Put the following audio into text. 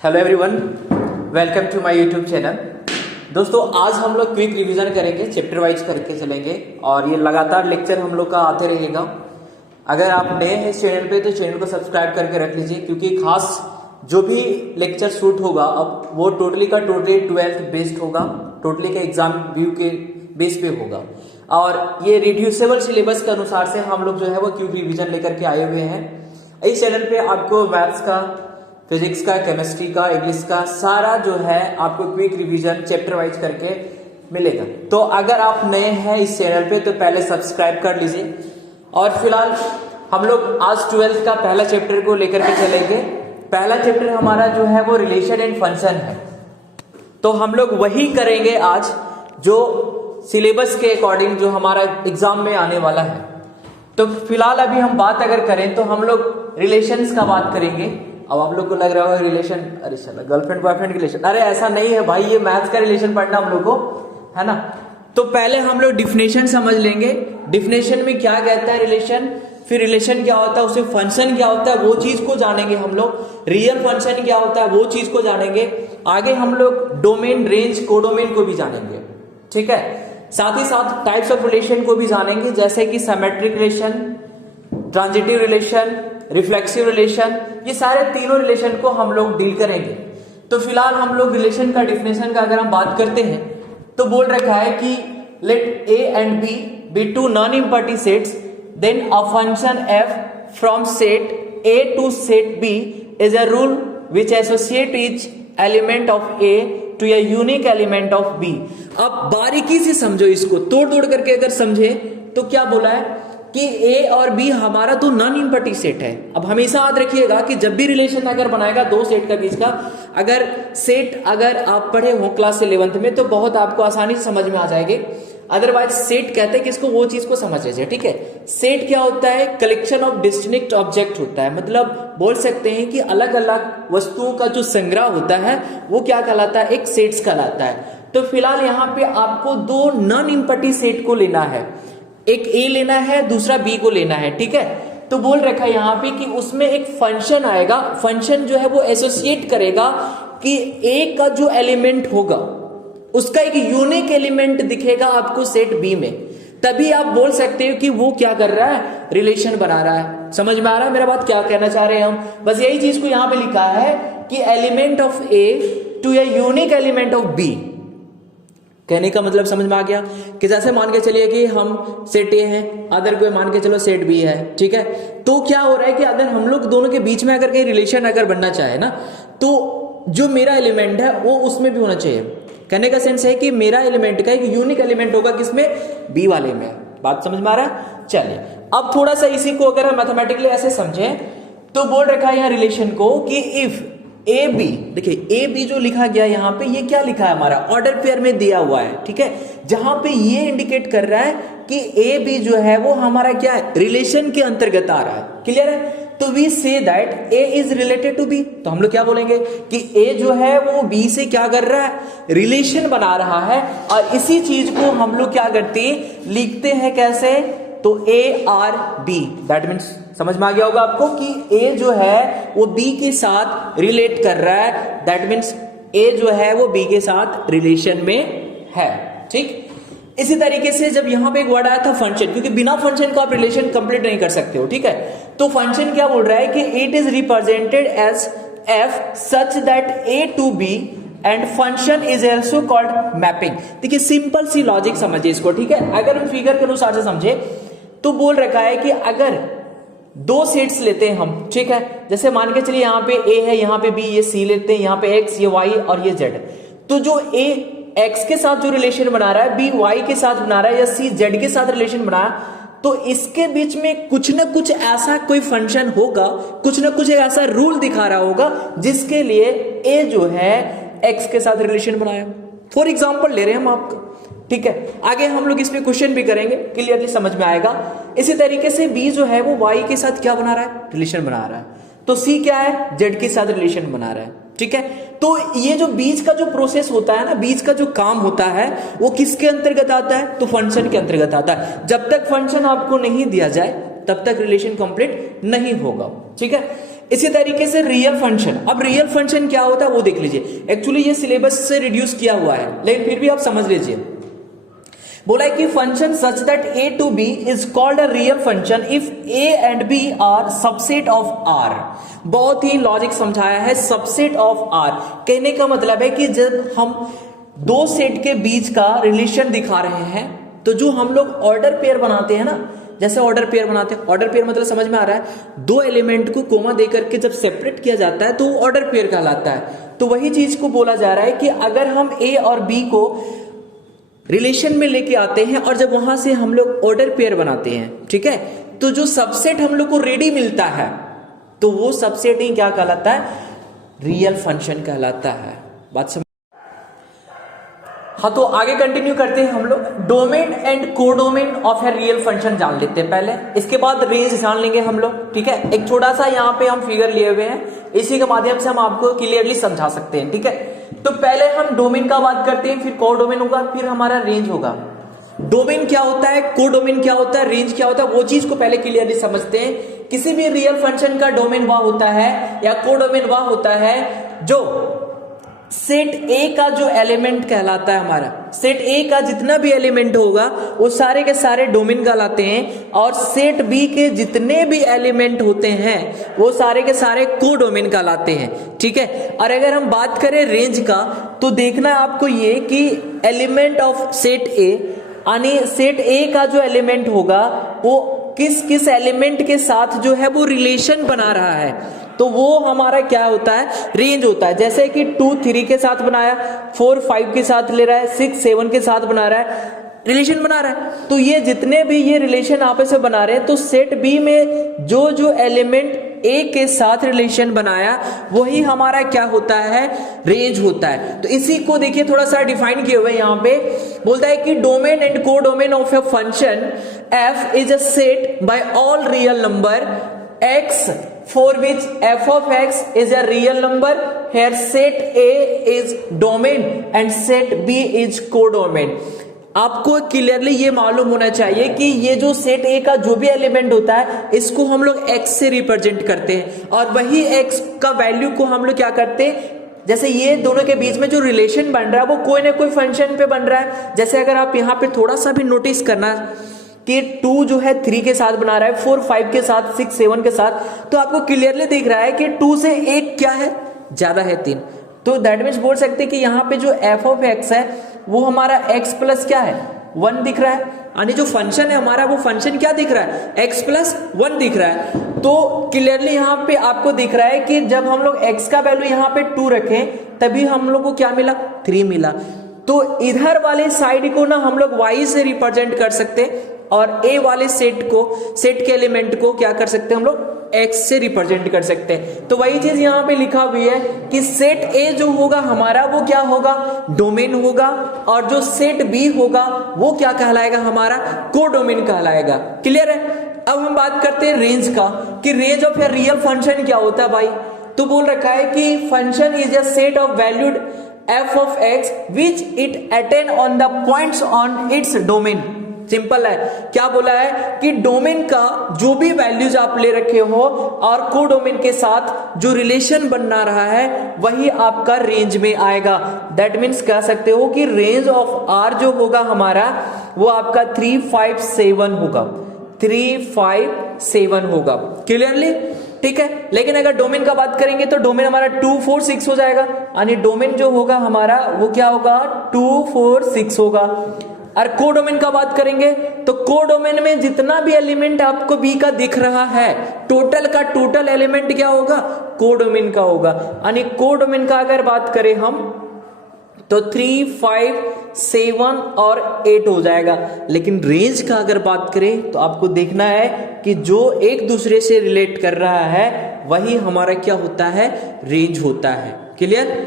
Hello everyone, welcome to my YouTube channel. दोस्तों, आज हम लोग क्विक रिवीजन करेंगे, चैप्टर वाइज करके चलेंगे और ये लगातार लेक्चर हम लोग का आते रहेगा। अगर आप नए हैं इस चैनल पे तो चैनल को सब्सक्राइब करके रख लीजिए, क्योंकि खास जो भी लेक्चर शूट होगा अब वो टोटली 12th बेस्ड होगा, टोटली का एग्जाम व्यू के बेस पे होगा और ये रिड्यूसेबल सिलेबस के अनुसार से हम लोग जो है वो क्विक रिवीजन लेकर के आए हुए हैं। इस चैनल पे आपको मैथ्स का, फिजिक्स का, केमिस्ट्री का, इंग्लिश का सारा जो है आपको क्विक रिवीजन चैप्टर वाइज करके मिलेगा। तो अगर आप नए हैं इस चैनल पे तो पहले सब्सक्राइब कर लीजिए। और फिलहाल हम लोग आज 12th का पहला चैप्टर को लेकर के चलेंगे। पहला चैप्टर हमारा जो है वो रिलेशन एंड फंक्शन है, तो हम लोग वही करेंगे आज जो सिलेबस के अकॉर्डिंग जो हमारा एग्जाम में आने वाला है। तो फिलहाल अभी हम बात अगर करें तो हम लोग रिलेशंस का बात करेंगे। अब आप लोग को लग रहा होगा रिलेशन, अरे चलो गर्लफ्रेंड बॉयफ्रेंड के रिलेशन, अरे ऐसा नहीं है भाई, ये मैथ्स का रिलेशन पढ़ना हम लोग को है ना। तो पहले हम लोग डिफिनेशन समझ लेंगे, डिफिनेशन में क्या कहता है रिलेशन, फिर रिलेशन क्या होता है, उसे फंक्शन क्या होता है वो चीज को जानेंगे हम लोग, रियल फंक्शन क्या होता है वो चीज को जानेंगे। आगे हम लोग डोमेन, रेंज, कोडोमेन को भी जानेंगे, ठीक है। साथ ही साथ टाइप्स ऑफ रिलेशन को भी जानेंगे, जैसे कि symmetric relation, transitive relation, reflexive relation, ये सारे तीनों रिलेशन को हम लोग डील करेंगे। तो फिलहाल हम लोग रिलेशन का डिफिनेशन का अगर हम बात करते हैं तो बोल रखा है कि let A and B be two non empty sets, then a function F from set A to set B is a rule which associate each element of A to a unique element of B. अब बारीकी से समझो इसको, तोड़ तोड़ करके अगर समझे तो क्या बोला है कि ए और बी हमारा तो नॉन एम्प्टी सेट है। अब हमेशा याद रखिएगा कि जब भी रिलेशन अगर बनाएगा दो सेट का बीच का, अगर सेट अगर आप पढ़े हो क्लास 11th में तो बहुत आपको आसानी से समझ में आ जाएंगे। अदरवाइज सेट कहते हैं किसको, वो चीज को समझ लीजिए, ठीक है। सेट क्या होता है, कलेक्शन ऑफ डिस्टिंक्ट ऑब्जेक्ट होता है, मतलब बोल सकते हैं कि अलग अलग वस्तुओं का जो संग्रह होता है वो क्या कहलाता है, एक सेट्स कहलाता है। तो फिलहाल यहाँ पे आपको दो नॉन एम्प्टी सेट को लेना है, एक ए लेना है, दूसरा बी को लेना है, ठीक है। तो बोल रखा है यहाँ पे कि उसमें एक फंक्शन आएगा, फंक्शन जो है वो एसोसिएट करेगा कि ए का जो एलिमेंट होगा उसका एक यूनिक एलिमेंट दिखेगा आपको सेट बी में, तभी आप बोल सकते हो कि वो क्या कर रहा है, रिलेशन बना रहा है। समझ में आ रहा है मेरा बात, क्या कहना चाह रहे हैं हम? बस यही चीज को यहाँ पे लिखा है कि element of A to a unique element of B. कहने का मतलब समझ में आ गया कि जैसे मान के चलिए कि हम सेट ए हैं, अदर कोई मान के चलो सेट बी है, ठीक है। तो क्या हो रहा है कि अगर हम लोग दोनों के बीच में अगर कोई रिलेशन अगर बनना चाहे ना, तो जो मेरा एलिमेंट है वो उसमें भी होना चाहिए। कहने का सेंस है कि मेरा एलिमेंट का एक यूनिक एलिमेंट होगा, किसमें, बी वाले में। बात समझ में आ रहा है? चलिए अब थोड़ा सा इसी को अगर हम मैथमेटिकली ऐसे समझें तो बोल रखा है यहाँ रिलेशन को कि इफ ए बी, देखिए ए बी जो लिखा गया यहाँ पे, ये क्या लिखा है हमारा, ऑर्डर पेयर में दिया हुआ है, ठीक है। जहां पे ये इंडिकेट कर रहा है कि ए बी जो है वो हमारा क्या है, रिलेशन के अंतर्गत आ रहा है। क्लियर है? तो we say that A is related to B, तो हम लोग क्या बोलेंगे कि ए जो है वो बी से क्या कर रहा है, रिलेशन बना रहा है। और इसी चीज को हम लोग क्या करते हैं, लिखते हैं कैसे, तो A R B, that means समझ में आ गया होगा आपको कि ए जो है वो बी के साथ रिलेट कर रहा है, दैट मीन्स ए जो है वो बी के साथ रिलेशन में है, ठीक। इसी तरीके से जब यहां पे एक वर्ड आया था फंक्शन, क्योंकि बिना फंक्शन को आप रिलेशन कंप्लीट नहीं कर सकते हो, ठीक है। तो फंक्शन क्या बोल रहा है कि it is represented as F such that A to B and function is also called mapping. देखिए सिंपल सी लॉजिक समझिए इसको, ठीक है। अगर हम फिगर के अनुसार से समझे तो बोल रखा है कि अगर दो सेट्स लेते हैं हम, ठीक है। जैसे मान के चलिए यहाँ पे ए है, यहाँ पे बी, ये सी लेते हैं, यहाँ पे एक्स, ये वाई और ये जेड। तो जो ए एक्स के साथ जो रिलेशन बना रहा है, बी वाई के साथ बना रहा है, या सी जेड के साथ रिलेशन बना रहा है, तो इसके बीच में कुछ ना कुछ ऐसा कोई फंक्शन होगा, कुछ ना कुछ ऐसा रूल दिखा रहा होगा जिसके लिए ए जो है एक्स के साथ रिलेशन बनाया। फॉर एग्जाम्पल ले रहे हैं हम आपको, ठीक है। आगे हम लोग इस पे क्वेश्चन भी करेंगे, क्लियरली समझ में आएगा। इसी तरीके से बी जो है वो वाई के साथ क्या बना रहा है, रिलेशन बना रहा है। तो सी क्या है, जेड के साथ रिलेशन बना रहा है, ठीक है। तो ये जो बीच का जो प्रोसेस होता है ना, बीच का जो काम होता है वो किसके अंतर्गत आता है, तो फंक्शन के अंतर्गत आता है। जब तक फंक्शन आपको नहीं दिया जाए तब तक रिलेशन कंप्लीट नहीं होगा, ठीक है। इसी तरीके से रियल फंक्शन, अब रियल फंक्शन क्या होता है वो देख लीजिए। एक्चुअली ये सिलेबस से रिड्यूस किया हुआ है, लेकिन फिर भी आप समझ लीजिए। बोला है कि function such that a to b is called a real function if a and b are subset of r। बहुत ही लॉजिक समझाया है, सबसेट ऑफ r कहने का मतलब है कि जब हम दो सेट के बीच का रिलेशन दिखा रहे हैं, तो जो हम लोग ऑर्डर पेयर बनाते हैं ना, जैसे ऑर्डर पेयर बनाते हैं, ऑर्डर पेयर मतलब समझ में आ रहा है, दो एलिमेंट को कोमा देकर के जब सेपरेट किया जाता है तो ऑर्डर पेयर कहलाता है। तो वही चीज को बोला जा रहा है कि अगर हम a और b को रिलेशन में लेके आते हैं और जब वहां से हम लोग ऑर्डर पेयर बनाते हैं, ठीक है, तो जो सबसेट हम लोग को रेडी मिलता है, तो वो सबसेट ही क्या कहलाता है, रियल फंक्शन कहलाता है। बात समझ? हाँ, तो आगे कंटिन्यू करते हैं हम लोग। Domain and codomain of a real function जान लेते हैं पहले, इसके बाद रेंज जान लेंगे हम लोग, ठीक है। एक छोटा सा यहाँ पे हम फिगर लिए हुए हैं, इसी के माध्यम से हम आपको क्लियरली समझा सकते हैं, ठीक है। तो पहले हम डोमेन का बात करते हैं, फिर कोडोमेन होगा, फिर हमारा रेंज होगा। डोमेन क्या होता है, कोडोमेन क्या होता है, रेंज क्या होता है, वो चीज को पहले क्लियरली समझते हैं। किसी भी रियल फंक्शन का डोमेन वह होता है या कोडोमेन वह होता है जो सेट ए का जो एलिमेंट कहलाता है, हमारा सेट ए का जितना भी एलिमेंट होगा वो सारे के सारे डोमेन कहलाते हैं, और सेट बी के जितने भी एलिमेंट होते हैं वो सारे के सारे कोडोमेन कहलाते हैं, ठीक है। और अगर हम बात करें रेंज का, तो देखना है आपको ये कि एलिमेंट ऑफ सेट ए, यानी सेट ए का जो एलिमेंट होगा वो किस किस एलिमेंट के साथ जो है वो रिलेशन बना रहा है, तो वो हमारा क्या होता है, रेंज होता है। जैसे कि 2 3 के साथ बनाया, 4 5 के साथ ले रहा है, 6 7 के साथ बना रहा है, रिलेशन बना रहा है। तो ये जितने भी ये रिलेशन आपस में बना रहे हैं, तो सेट बी में जो जो एलिमेंट ए के साथ रिलेशन बनाया वही हमारा क्या होता है, रेंज होता है। तो इसी को देखिए थोड़ा सा डिफाइन किए हुए यहाँ पे, बोलता है कि domain and codomain of a function f is a set by all real number x for which f of x is a real number. Here set A is domain and set B is codomain. आपको clearly ये मालूम होना चाहिए कि ये जो set ए का जो भी एलिमेंट होता है इसको हम लोग x से रिप्रेजेंट करते हैं, और वही x का वैल्यू को हम लोग क्या करते हैं, जैसे ये दोनों के बीच में जो रिलेशन बन रहा है वो कोई ना कोई फंक्शन पे बन रहा है। जैसे अगर आप यहाँ पे थोड़ा सा भी नोटिस करना कि 2 जो है 3 के साथ बना रहा है, 4 5 के साथ, 6 7 के साथ, तो आपको क्लियरली दिख रहा है कि 2 से 1 क्या है, ज्यादा है 3। तो दैट मीन्स बोल सकते हैं कि यहाँ पे जो f ऑफ x है वो हमारा x प्लस क्या है, 1 दिख रहा है, यानी जो फंक्शन है हमारा वो फंक्शन क्या दिख रहा है, x प्लस 1 दिख रहा है। तो क्लियरली यहाँ पे आपको दिख रहा है कि जब हम लोग x का वैल्यू यहाँ पे 2 रखें तभी हम लोग को क्या मिला, 3 मिला। तो इधर वाले साइड को ना हम लोग y से रिप्रेजेंट कर सकते हैं, और a वाले सेट के एलिमेंट को क्या कर सकते हैं हम लोग, x से रिप्रेजेंट कर सकते हैं। तो वही चीज यहाँ पे लिखा हुई है कि सेट a जो होगा हमारा वो क्या होगा, डोमेन होगा, और जो सेट b होगा वो क्या कहलाएगा, हमारा कोडोमेन कहलाएगा। क्लियर है? अब हम बात करते हैं रेंज का, कि range of a real function क्या होता है भाई। तो बोल रखा है कि function is a set of valued f of x which it attain on the points on its domain। Simple है, क्या बोला है कि डोमेन का जो भी वैल्यूज आप ले रखे हो और कोडोमेन के साथ जो रिलेशन बना रहा है वही आपका रेंज में आएगा। दैट मीन्स कह सकते हो कि रेंज ऑफ r जो होगा हमारा वो आपका 3 5 7 होगा, 3 5 7 होगा। क्लियरली? ठीक है। लेकिन अगर डोमेन का बात करेंगे तो डोमेन हमारा 2 4 6 हो जाएगा, यानी डोमेन जो होगा हमारा वो क्या होगा, 2 4 6 होगा। और कोडोमेन का बात करेंगे तो कोडोमेन में जितना भी एलिमेंट आपको बी का दिख रहा है, टोटल का टोटल एलिमेंट क्या होगा, कोडोमेन का होगा। यानी कोडोमेन का अगर बात करें हम तो 3 5 7 और 8 हो जाएगा। लेकिन रेंज का अगर बात करें तो आपको देखना है कि जो एक दूसरे से रिलेट कर रहा है वही हमारा क्या होता है, रेंज होता है। क्लियर?